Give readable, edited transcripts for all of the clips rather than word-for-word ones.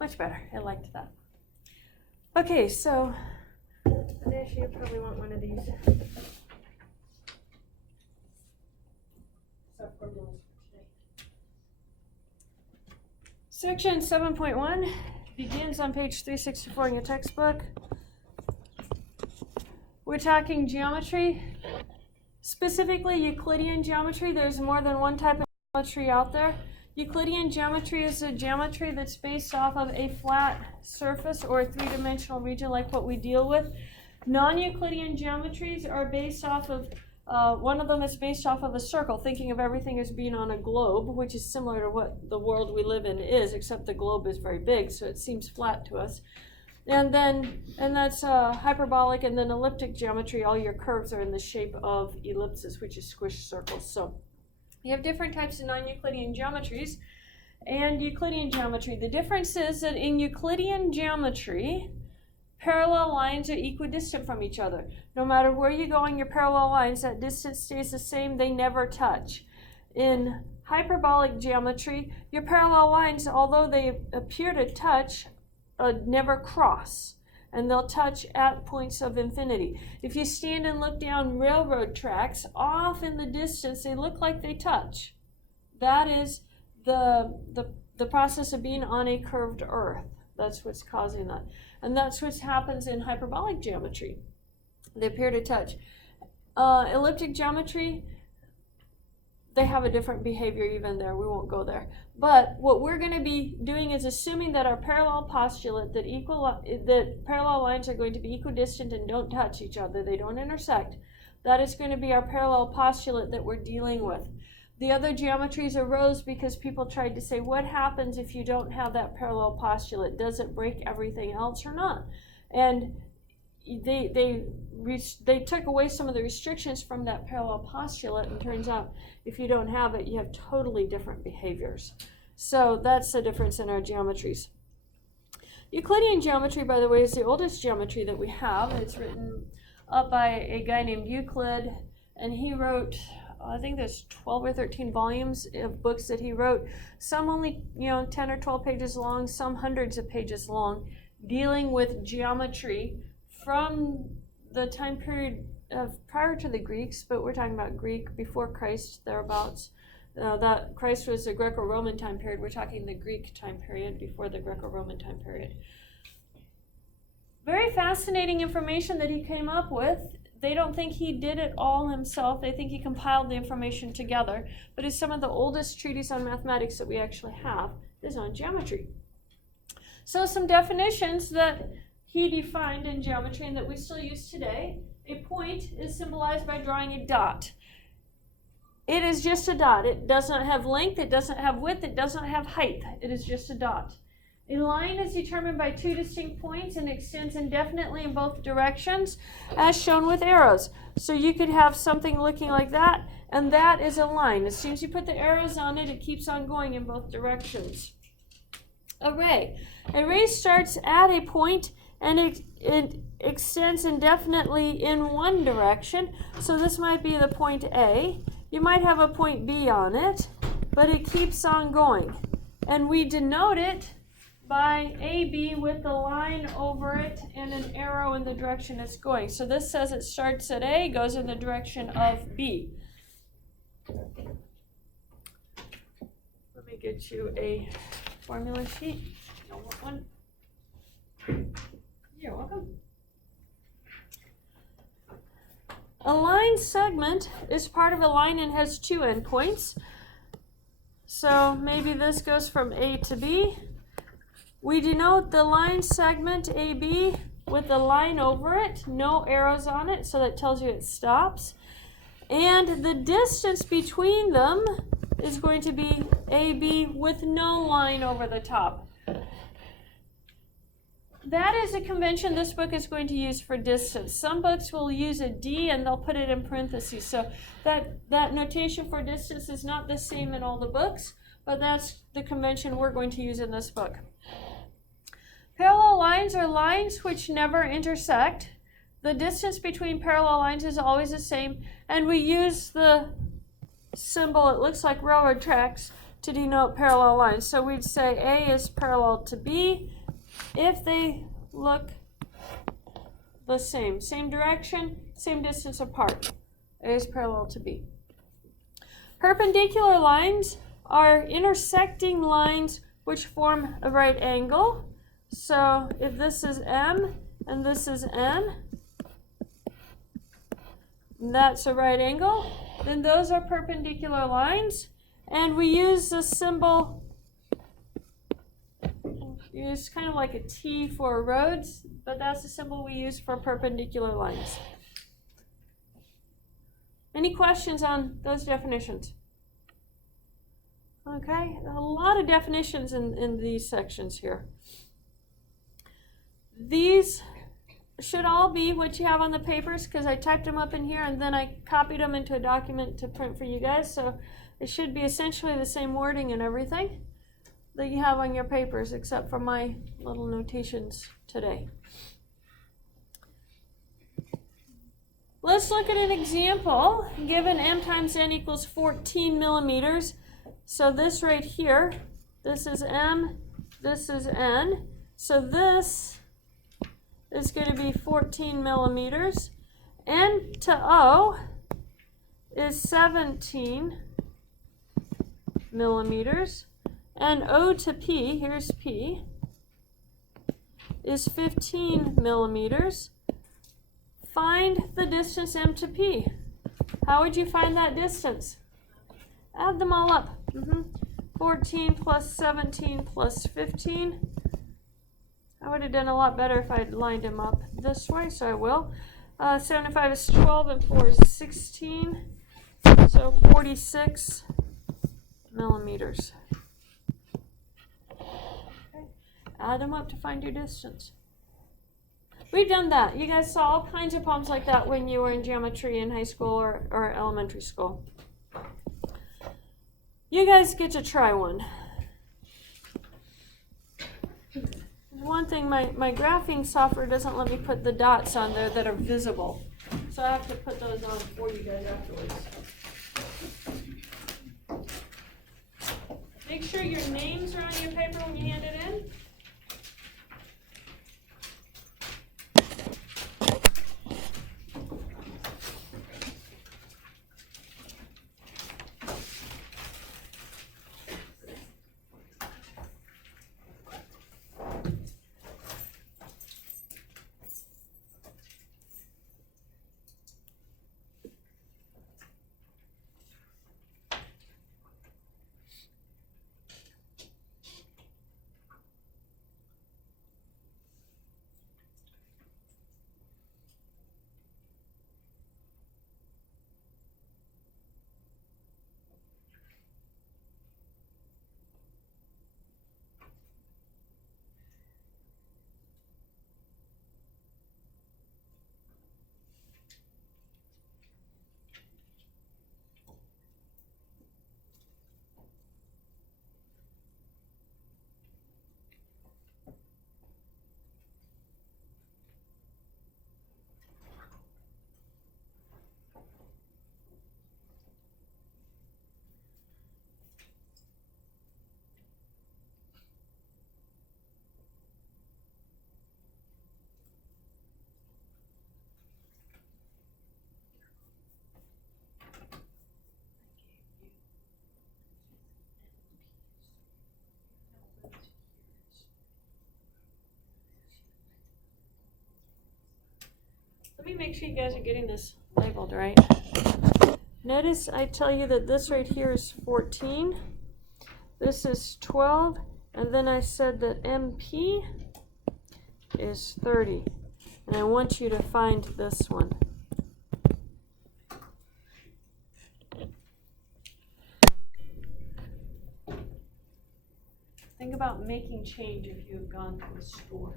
Much better. I liked that. Okay, so Anisha, you probably want one of these. Section 7.1 begins on page 364 in your textbook. We're talking geometry, specifically Euclidean geometry. There's more than one type of geometry out there. Euclidean geometry is a geometry that's based off of a flat surface or a three-dimensional region like what we deal with. Non-Euclidean geometries are based off of, one of them is based off of a circle, thinking of everything as being on a globe, which is similar to what the world we live in is, except the globe is very big, so it seems flat to us. And that's hyperbolic, and then elliptic geometry, all your curves are in the shape of ellipses, which is squished circles. So you have different types of non-Euclidean geometries and Euclidean geometry. The difference is that in Euclidean geometry, parallel lines are equidistant from each other. No matter where you go on your parallel lines, that distance stays the same, they never touch. In hyperbolic geometry, your parallel lines, although they appear to touch, never cross, and they'll touch at points of infinity. If you stand and look down railroad tracks, off in the distance, they look like they touch. That is the process of being on a curved earth. That's what's causing that. And that's what happens in hyperbolic geometry. They appear to touch. Elliptic geometry, they have a different behavior even there. We won't go there. But what we're going to be doing is assuming that our parallel postulate, that parallel lines are going to be equidistant and don't touch each other. They don't intersect. That is going to be our parallel postulate that we're dealing with. The other geometries arose because people tried to say, what happens if you don't have that parallel postulate? Does it break everything else or not? And they took away some of the restrictions from that parallel postulate, and turns out if you don't have it, you have totally different behaviors. So that's the difference in our geometries. Euclidean geometry, by the way, is the oldest geometry that we have. It's written up by a guy named Euclid, and he wrote, I think there's 12 or 13 volumes of books that he wrote, some only 10 or 12 pages long, some hundreds of pages long, dealing with geometry from the time period of prior to the Greeks, but we're talking about Greek before Christ, thereabouts. That Christ was the Greco-Roman time period. We're talking the Greek time period before the Greco-Roman time period. Very fascinating information that he came up with. They don't think he did it all himself. They think he compiled the information together. But it's some of the oldest treatises on mathematics that we actually have is on geometry. So some definitions that he defined in geometry and that we still use today. A point is symbolized by drawing a dot. It is just a dot. It does not have length, it doesn't have width, it doesn't have height. It is just a dot. A line is determined by two distinct points and extends indefinitely in both directions, as shown with arrows. So you could have something looking like that, and that is a line. As soon as you put the arrows on it, it keeps on going in both directions. Array. Array starts at a point and it extends indefinitely in one direction. So this might be the point A. You might have a point B on it, but it keeps on going. And we denote it by AB with the line over it and an arrow in the direction it's going. So this says it starts at A, goes in the direction of B. Let me get you a formula sheet. You want one? You're welcome. A line segment is part of a line and has two endpoints. So maybe this goes from A to B. We denote the line segment AB with a line over it, no arrows on it, so that tells you it stops. And the distance between them is going to be AB with no line over the top. That is a convention this book is going to use for distance. Some books will use a D and they'll put it in parentheses. So that notation for distance is not the same in all the books, but that's the convention we're going to use in this book. Parallel lines are lines which never intersect. The distance between parallel lines is always the same, and we use the symbol, it looks like railroad tracks, to denote parallel lines. So we'd say A is parallel to B if they look the same. Same direction, same distance apart. A is parallel to B. Perpendicular lines are intersecting lines which form a right angle. So if this is M and this is N, that's a right angle, then those are perpendicular lines. And we use the symbol, it's kind of like a T for roads, but that's the symbol we use for perpendicular lines. Any questions on those definitions? Okay, a lot of definitions in these sections here. These should all be what you have on the papers because I typed them up in here and then I copied them into a document to print for you guys. So it should be essentially the same wording and everything that you have on your papers except for my little notations today. Let's look at an example. Given m times n equals 14 millimeters. So this right here, this is m, this is n. So this is going to be 14 millimeters. N to O is 17 millimeters. And O to P, here's P, is 15 millimeters. Find the distance M to P. How would you find that distance? Add them all up. 14 plus 17 plus 15. I would have done a lot better if I had lined them up this way, so I will. 75 is 12 and 4 is 16. So 46 millimeters. Okay. Add them up to find your distance. We've done that. You guys saw all kinds of problems like that when you were in geometry in high school or elementary school. You guys get to try one. One thing, my graphing software doesn't let me put the dots on there that are visible. So I have to put those on for you guys afterwards. Make sure your names are on your paper when you hand it in. Let me make sure you guys are getting this labeled right. Notice I tell you that this right here is 14, this is 12, and then I said that MP is 30. And I want you to find this one. Think about making change if you have gone to a store.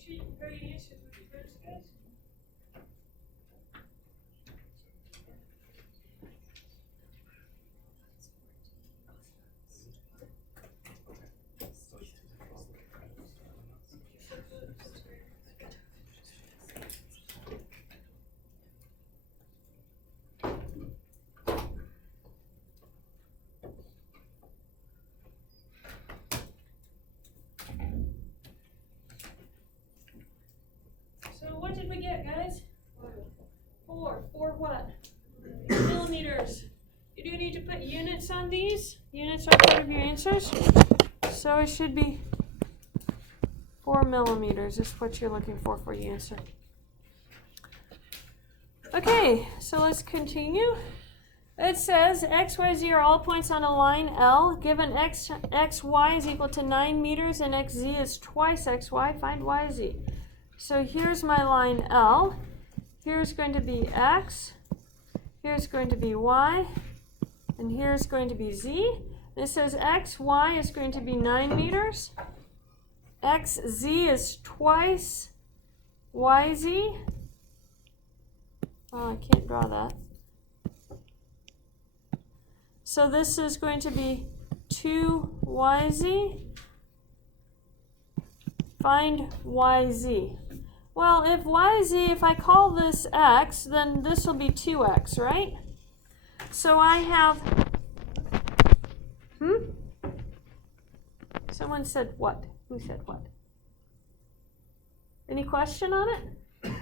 make sure you compare your answers with your friends, guys. So what did we get, guys? 4. 4 what? Millimeters. You do need to put units on these. Units are part of your answers. So it should be 4 millimeters is what you're looking for your answer. Okay, so let's continue. It says x, y, z are all points on a line L. Given x, y is equal to 9 meters and x, z is twice x, y, find y, z. So here's my line L. Here's going to be x. Here's going to be y. And here's going to be z. And it says x, y is going to be 9 meters. X, z is twice y, z. Oh, I can't draw that. So this is going to be 2yz. Find yz. Well, if yz, if I call this x, then this will be 2x, right? So I have, Someone said what? Who said what? Any question on it?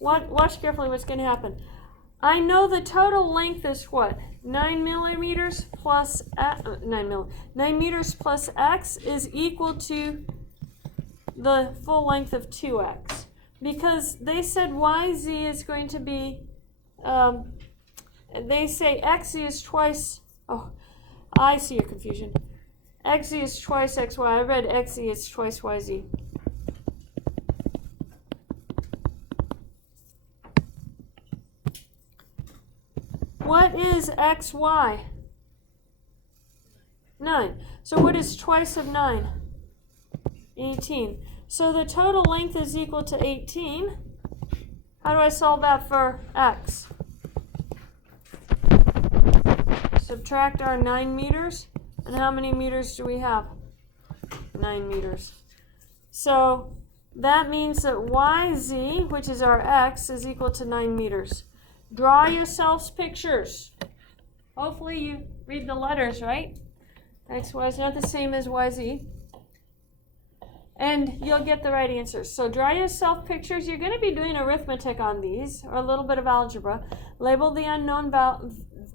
Watch carefully what's going to happen. I know the total length is what? 9 millimeters plus 9 meters plus x is equal to the full length of 2x. Because they said yz is going to be, they say xz is twice, oh, I see your confusion. Xz is twice xy. I read xz is twice yz. What is xy? 9. So what is twice of 9? 18. So the total length is equal to 18. How do I solve that for x? Subtract our 9 meters. And how many meters do we have? 9 meters. So that means that yz, which is our x, is equal to 9 meters. Draw yourselves pictures. Hopefully you read the letters, right? XY is not the same as YZ. And you'll get the right answers. So draw yourself pictures. You're going to be doing arithmetic on these, or a little bit of algebra. Label the unknown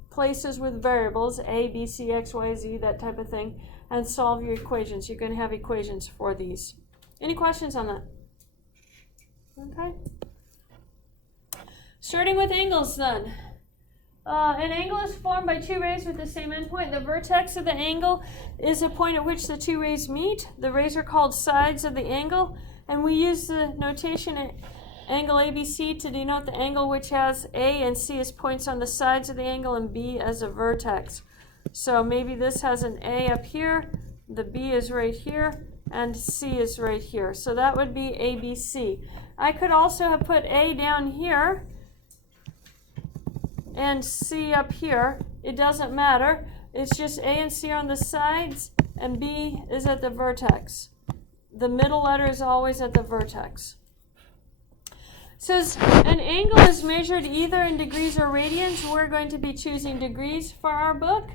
places with variables, A, B, C, X, Y, Z, that type of thing, and solve your equations. You're going to have equations for these. Any questions on that? Okay. Starting with angles then. An angle is formed by two rays with the same endpoint. The vertex of the angle is a point at which the two rays meet. The rays are called sides of the angle, and we use the notation angle ABC to denote the angle which has A and C as points on the sides of the angle and B as a vertex. So maybe this has an A up here, the B is right here, and C is right here. So that would be ABC. I could also have put A down here and C up here. It doesn't matter. It's just A and C are on the sides and B is at the vertex. The middle letter is always at the vertex. Says an angle is measured either in degrees or radians. We're going to be choosing degrees for our book.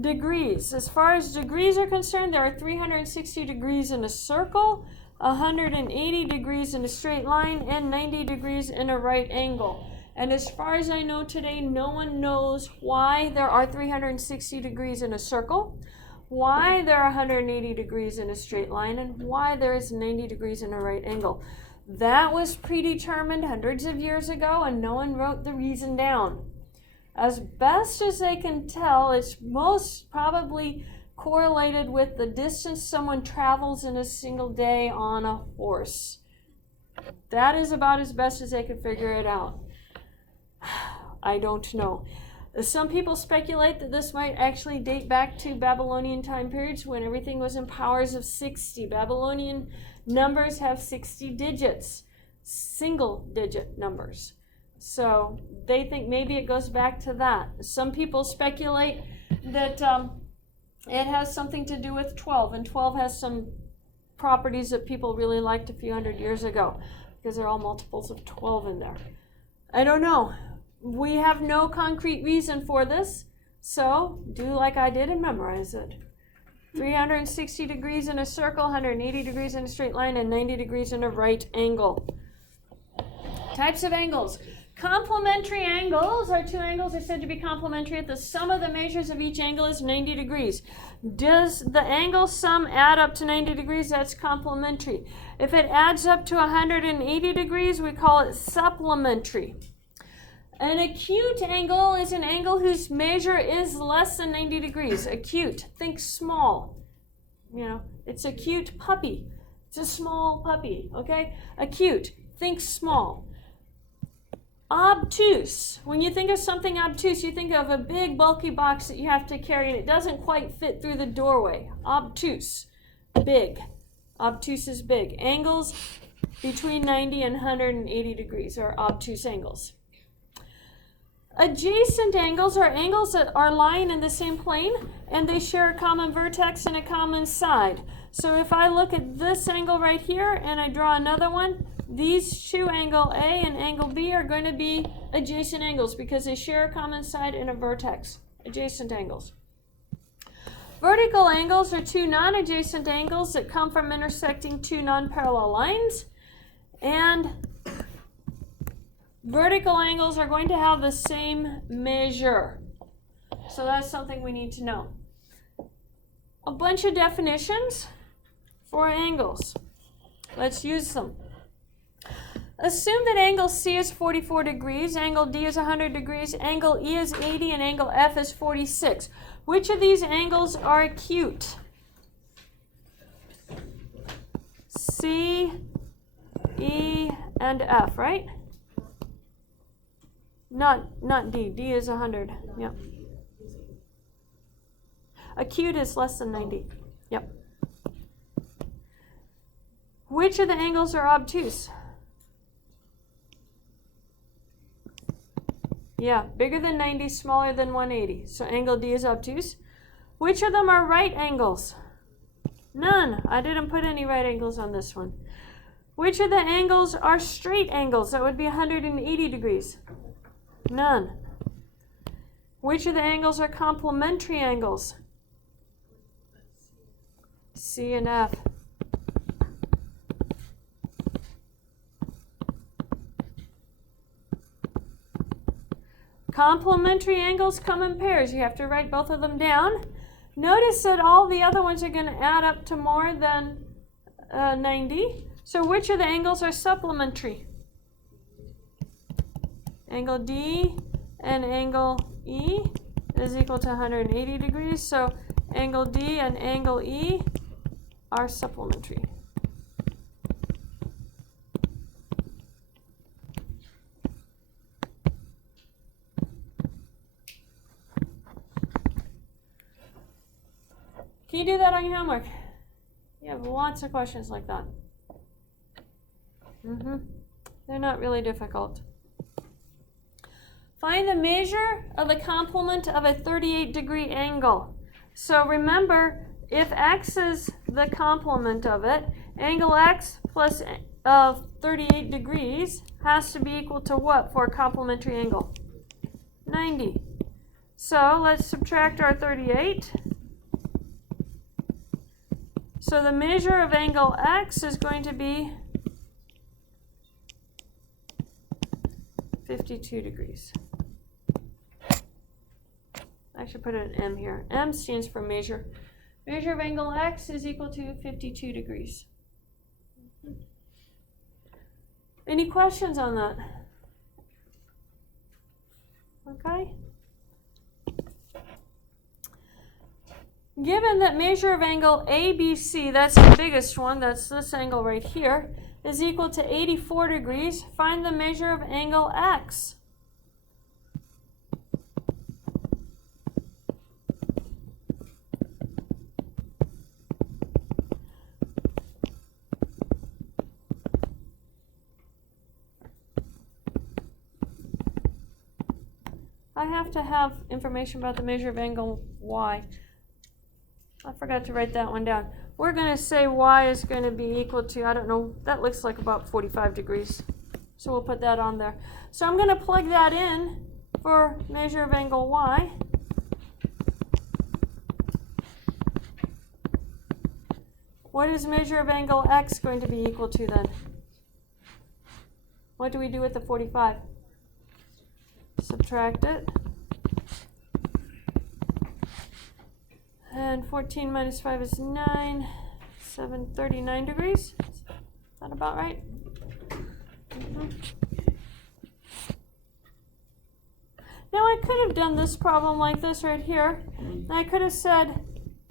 Degrees. As far as degrees are concerned, there are 360 degrees in a circle, 180 degrees in a straight line, and 90 degrees in a right angle. And as far as I know today, no one knows why there are 360 degrees in a circle, why there are 180 degrees in a straight line, and why there is 90 degrees in a right angle. That was predetermined hundreds of years ago, and no one wrote the reason down. As best as they can tell, it's most probably correlated with the distance someone travels in a single day on a horse. That is about as best as they can figure it out. I don't know. Some people speculate that this might actually date back to Babylonian time periods when everything was in powers of 60. Babylonian numbers have 60 digits, single digit numbers. So they think maybe it goes back to that. Some people speculate that it has something to do with 12, and 12 has some properties that people really liked a few hundred years ago because there are all multiples of 12 in there. I don't know. We have no concrete reason for this, so do like I did and memorize it. 360 degrees in a circle, 180 degrees in a straight line, and 90 degrees in a right angle. Types of angles. Complementary angles are two angles are said to be complementary if the sum of the measures of each angle is 90 degrees. Does the angle sum add up to 90 degrees? That's complementary. If it adds up to 180 degrees, we call it supplementary. An acute angle is an angle whose measure is less than 90 degrees. Acute, think small. You know, it's a cute puppy. It's a small puppy, okay? Acute, think small. Obtuse. When you think of something obtuse, you think of a big bulky box that you have to carry and it doesn't quite fit through the doorway. Obtuse, big. Obtuse is big. Angles between 90 and 180 degrees are obtuse angles. Adjacent angles are angles that are lying in the same plane and they share a common vertex and a common side. So if I look at this angle right here and I draw another one, these two, angle A and angle B, are going to be adjacent angles because they share a common side and a vertex. Adjacent angles. Vertical angles are two non-adjacent angles that come from intersecting two non-parallel lines. And vertical angles are going to have the same measure. So that's something we need to know. A bunch of definitions for angles. Let's use them. Assume that angle C is 44 degrees, angle D is 100 degrees, angle E is 80, and angle F is 46. Which of these angles are acute? C, E, and F, right? Not D. D is 100. Yep. Acute is less than 90. Yep. Which of the angles are obtuse? Yeah, bigger than 90, smaller than 180. So angle D is obtuse. Which of them are right angles? None. I didn't put any right angles on this one. Which of the angles are straight angles? That would be 180 degrees. None. Which of the angles are complementary angles? C and F. Complementary angles come in pairs. You have to write both of them down. Notice that all the other ones are going to add up to more than 90. So which of the angles are supplementary? Angle D and angle E is equal to 180 degrees. So angle D and angle E are supplementary. Can you do that on your homework? You have lots of questions like that. They're not really difficult. Find the measure of the complement of a 38-degree angle. So remember, if x is the complement of it, angle x plus 38 degrees has to be equal to what for a complementary angle? 90. So let's subtract our 38. So the measure of angle x is going to be 52 degrees. I should put an M here. M stands for measure. Measure of angle x is equal to 52 degrees. Any questions on that? Okay. Given that measure of angle ABC, that's the biggest one, that's this angle right here, is equal to 84 degrees, find the measure of angle X. I have to have information about the measure of angle y. I forgot to write that one down. We're going to say y is going to be equal to, I don't know, that looks like about 45 degrees. So we'll put that on there. So I'm going to plug that in for measure of angle y. What is measure of angle x going to be equal to then? What do we do with the 45? Subtract it. And 14 minus 5 is 9. 7, 39 degrees. Is that about right? Now I could have done this problem like this right here. I could have said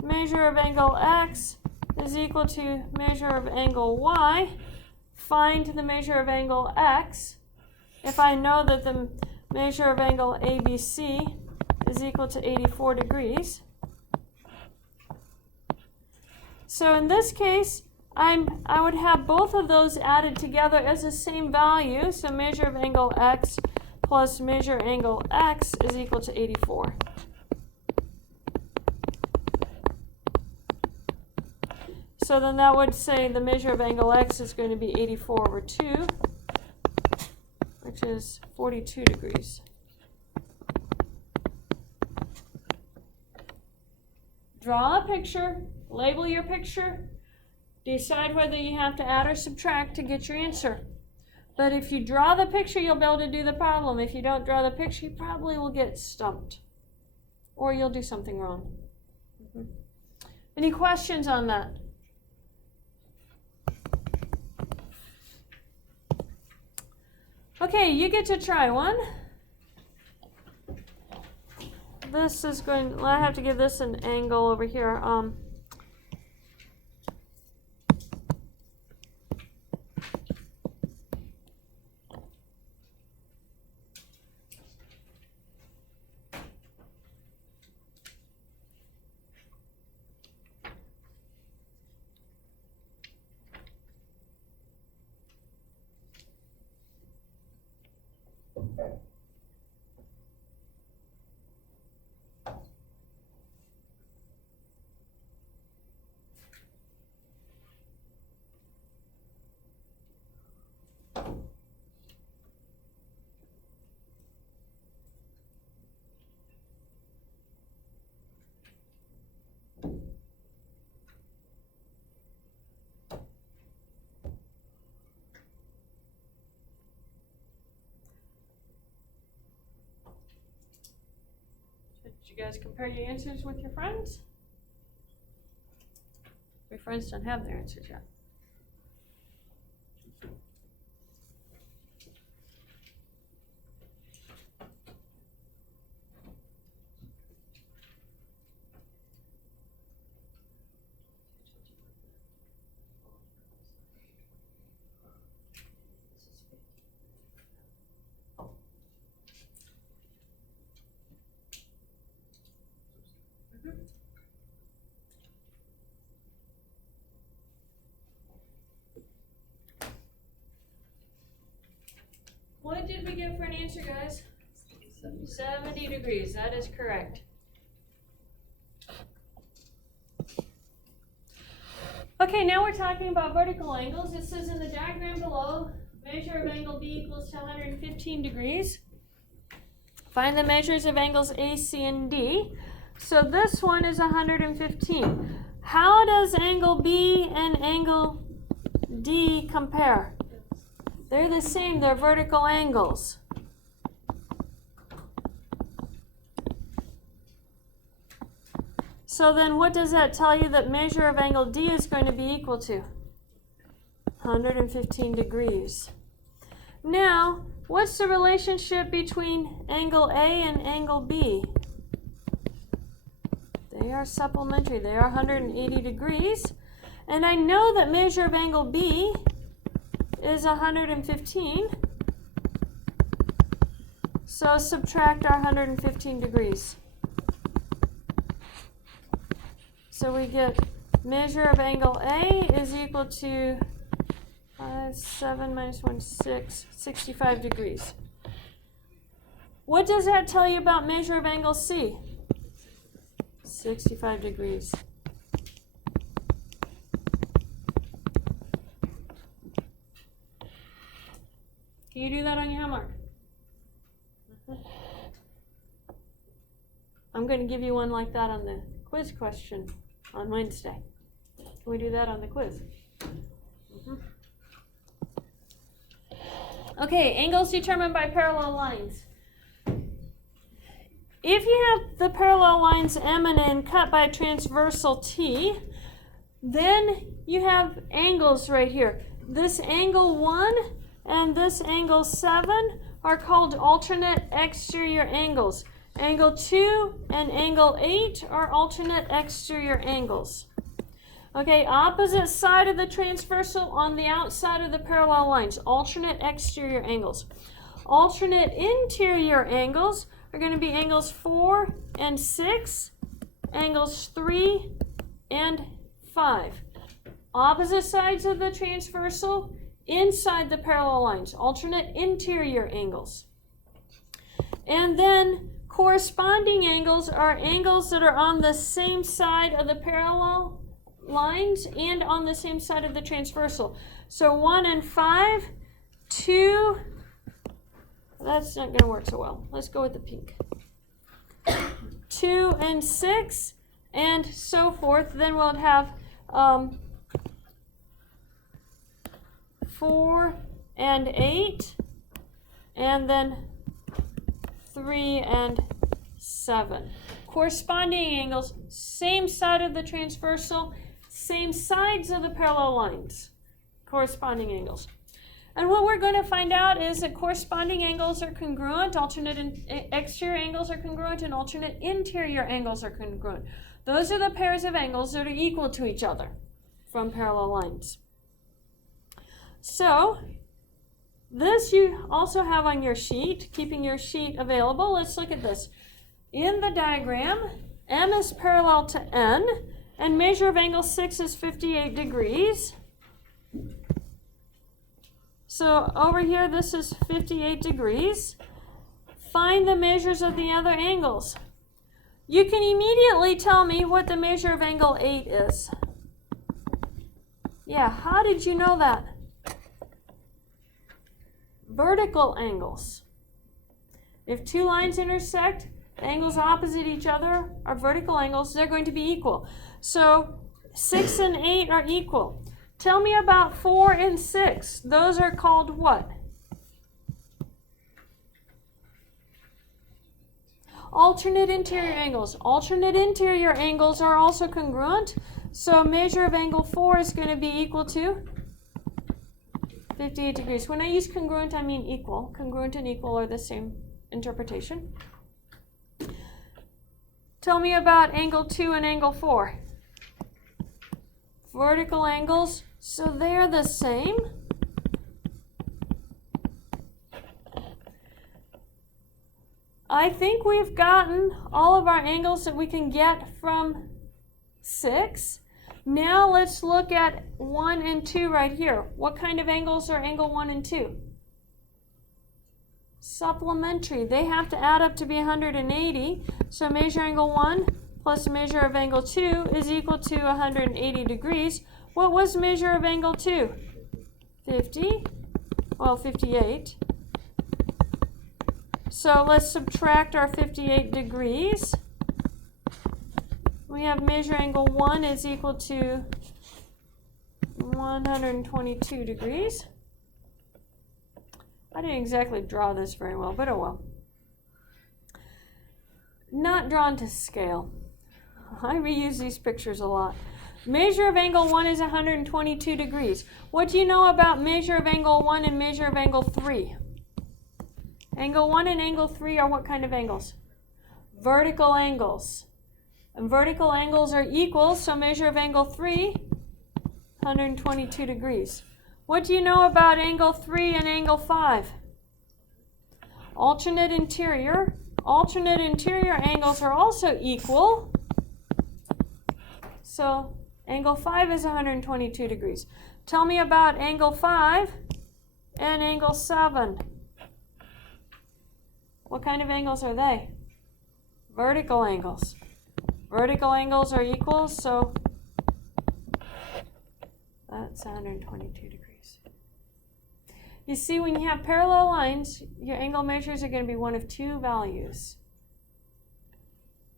measure of angle x is equal to measure of angle y. Find the measure of angle x. If I know that the measure of angle ABC is equal to 84 degrees. So in this case, I would have both of those added together as the same value. So measure of angle x plus measure angle x is equal to 84. So then that would say the measure of angle x is going to be 84 over 2, which is 42 degrees. Draw a picture, label your picture, decide whether you have to add or subtract to get your answer. But if you draw the picture, you'll be able to do the problem. If you don't draw the picture, you probably will get stumped. Or you'll do something wrong. Any questions on that? Okay, you get to try one. This is going, I have to give this an angle over here. Did you guys compare your answers with your friends? Your friends don't have their answers yet. What did we get for an answer, guys? 70 degrees. That is correct. Okay, now we're talking about vertical angles. It says in the diagram below, measure of angle B equals to 115 degrees. Find the measures of angles A, C, and D. So this one is 115. How does angle B and angle D compare? They're the same, they're vertical angles. So then what does that tell you that measure of angle D is going to be equal to? 115 degrees. Now, what's the relationship between angle A and angle B? They are supplementary, they are 180 degrees. And I know that measure of angle B is 115. So subtract our 115 degrees. So we get measure of angle A is equal to 7 minus 1, 6, 65 degrees. What does that tell you about measure of angle C? 65 degrees. Can you do that on your homework? I'm going to give you one like that on the quiz question on Wednesday. Can we do that on the quiz? Okay, angles determined by parallel lines. If you have the parallel lines M and N cut by a transversal T, then you have angles right here. This angle 1 and this angle 7 are called alternate exterior angles. Angle 2 and angle 8 are alternate exterior angles. Okay, opposite side of the transversal on the outside of the parallel lines, alternate exterior angles. Alternate interior angles are going to be angles 4 and 6, angles 3 and 5. Opposite sides of the transversal, inside the parallel lines, alternate interior angles. And then corresponding angles are angles that are on the same side of the parallel lines and on the same side of the transversal. So 1 and 5, 2, that's not going to work so well. Let's go with the pink. 2 and 6, and so forth. Then we'll have 4 and 8, and then 3 and 7. Corresponding angles, same side of the transversal, same sides of the parallel lines. Corresponding angles. And what we're going to find out is that corresponding angles are congruent, alternate exterior angles are congruent, and alternate interior angles are congruent. Those are the pairs of angles that are equal to each other from parallel lines. So, this you also have on your sheet, keeping your sheet available. Let's look at this. In the diagram, M is parallel to N, and measure of angle 6 is 58 degrees. So over here, this is 58 degrees. Find the measures of the other angles. You can immediately tell me what the measure of angle 8 is. Yeah, how did you know that? Vertical angles. If two lines intersect, angles opposite each other are vertical angles, they're going to be equal. So 6 and 8 are equal. Tell me about 4 and 6. Those are called what? Alternate interior angles. Alternate interior angles are also congruent. So measure of angle 4 is going to be equal to 58 degrees. When I use congruent, I mean equal. Congruent and equal are the same interpretation. Tell me about angle 2 and angle 4. Vertical angles, so they're the same. I think we've gotten all of our angles that we can get from 6. Now let's look at 1 and 2 right here. What kind of angles are angle 1 and 2? Supplementary. They have to add up to be 180. So measure angle 1 plus measure of angle 2 is equal to 180 degrees. What was measure of angle 2? 58. So let's subtract our 58 degrees. We have measure angle 1 is equal to 122 degrees. I didn't exactly draw this very well, but oh well. Not drawn to scale. I reuse these pictures a lot. Measure of angle 1 is 122 degrees. What do you know about measure of angle 1 and measure of angle 3? Angle 1 and angle 3 are what kind of angles? Vertical angles. And vertical angles are equal, so measure of angle 3, 122 degrees. What do you know about angle 3 and angle 5? Alternate interior. Alternate interior angles are also equal. So angle 5 is 122 degrees. Tell me about angle 5 and angle 7. What kind of angles are they? Vertical angles. Vertical angles are equal, so that's 122 degrees. You see, when you have parallel lines, your angle measures are going to be one of two values.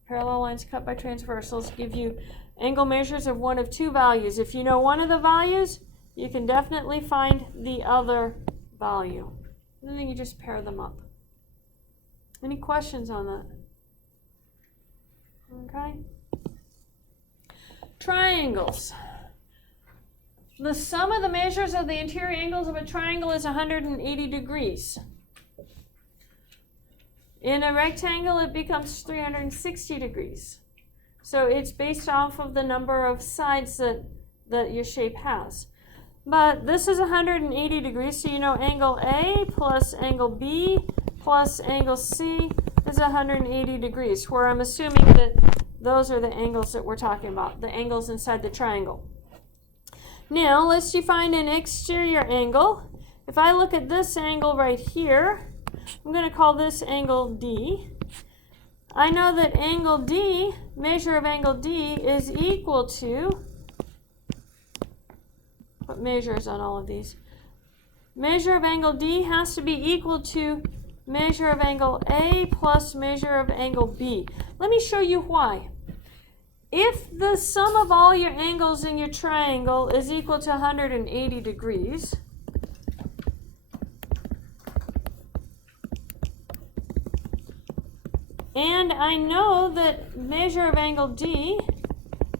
Parallel lines cut by transversals give you angle measures of one of two values. If you know one of the values, you can definitely find the other value. And then you just pair them up. Any questions on that? Okay. Triangles. The sum of the measures of the interior angles of a triangle is 180 degrees. In a rectangle, it becomes 360 degrees. So it's based off of the number of sides that your shape has. But this is 180 degrees, so you know angle A plus angle B plus angle C is 180 degrees, where I'm assuming that those are the angles that we're talking about, the angles inside the triangle. Now, let's define an exterior angle. If I look at this angle right here, I'm going to call this angle D. I know that angle D, measure of angle D, is equal to, put measures on all of these. Measure of angle D has to be equal to measure of angle A plus measure of angle B. Let me show you why. If the sum of all your angles in your triangle is equal to 180 degrees, and I know that measure of angle D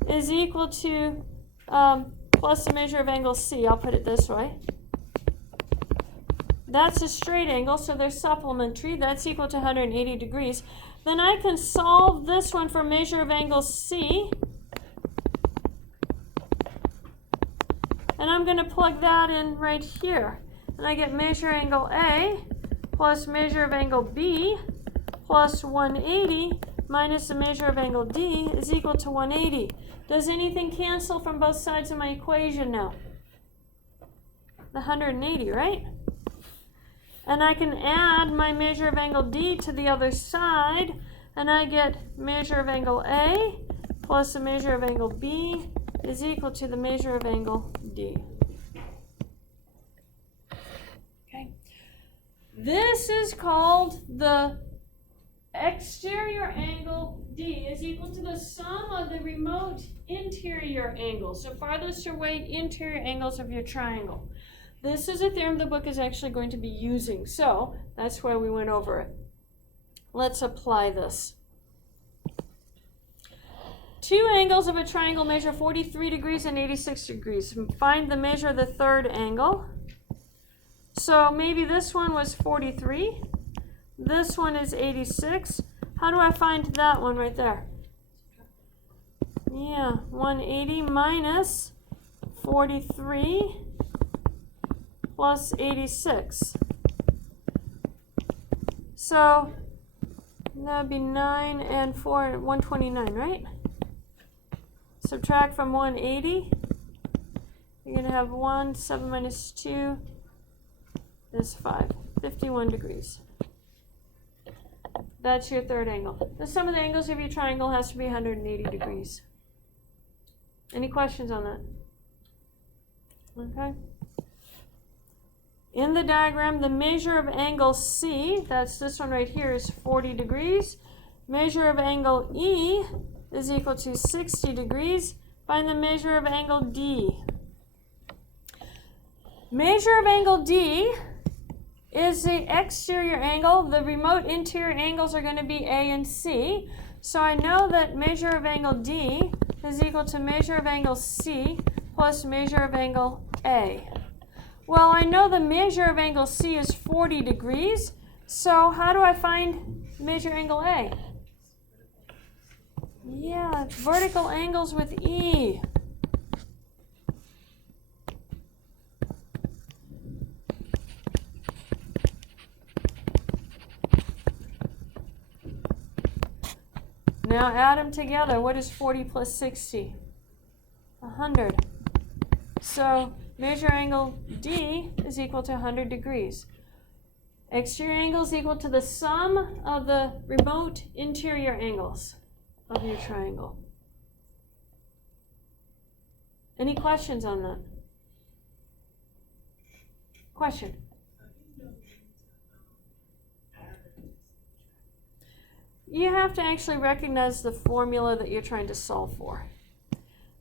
is equal to plus the measure of angle C, I'll put it this way. That's a straight angle, so they're supplementary. That's equal to 180 degrees. Then I can solve this one for measure of angle C. And I'm going to plug that in right here. And I get measure angle A plus measure of angle B plus 180 minus the measure of angle D is equal to 180. Does anything cancel from both sides of my equation now? The 180, right? And I can add my measure of angle D to the other side, and I get measure of angle A plus the measure of angle B is equal to the measure of angle D. Okay. This is called the exterior angle D is equal to the sum of the remote interior angles, the farthest away interior angles of your triangle. This is a theorem the book is actually going to be using, so that's why we went over it. Let's apply this. Two angles of a triangle measure 43 degrees and 86 degrees. Find the measure of the third angle. So maybe this one was 43. This one is 86. How do I find that one right there? Yeah, 180 minus 43 plus 86. So that would be 9 and 4, 129, right? Subtract from 180. You're going to have 1, 7 minus 2 is 5. 51 degrees. That's your third angle. The sum of the angles of your triangle has to be 180 degrees. Any questions on that? Okay. In the diagram, the measure of angle C, that's this one right here, is 40 degrees. Measure of angle E is equal to 60 degrees. Find the measure of angle D. Measure of angle D is the exterior angle. The remote interior angles are going to be A and C. So I know that measure of angle D is equal to measure of angle C plus measure of angle A. Well, I know the measure of angle C is 40 degrees, so how do I find measure angle A? Yeah, it's vertical angles with E. Now add them together. What is 40 plus 60? 100. So measure angle D is equal to 100 degrees. Exterior angle is equal to the sum of the remote interior angles of your triangle. Any questions on that? Question? You have to actually recognize the formula that you're trying to solve for.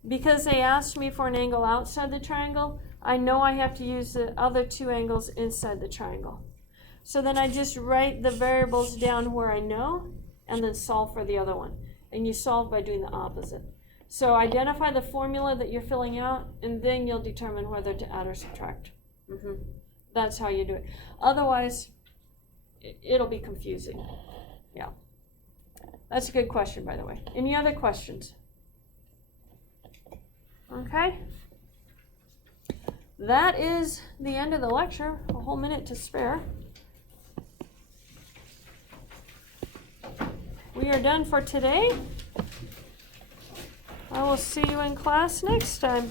Because they asked me for an angle outside the triangle, I know I have to use the other two angles inside the triangle. So then I just write the variables down where I know and then solve for the other one. And you solve by doing the opposite. So identify the formula that you're filling out and then you'll determine whether to add or subtract. That's how you do it. Otherwise, it'll be confusing. Yeah. That's a good question, by the way. Any other questions? Okay. That is the end of the lecture. A whole minute to spare. We are done for today. I will see you in class next time.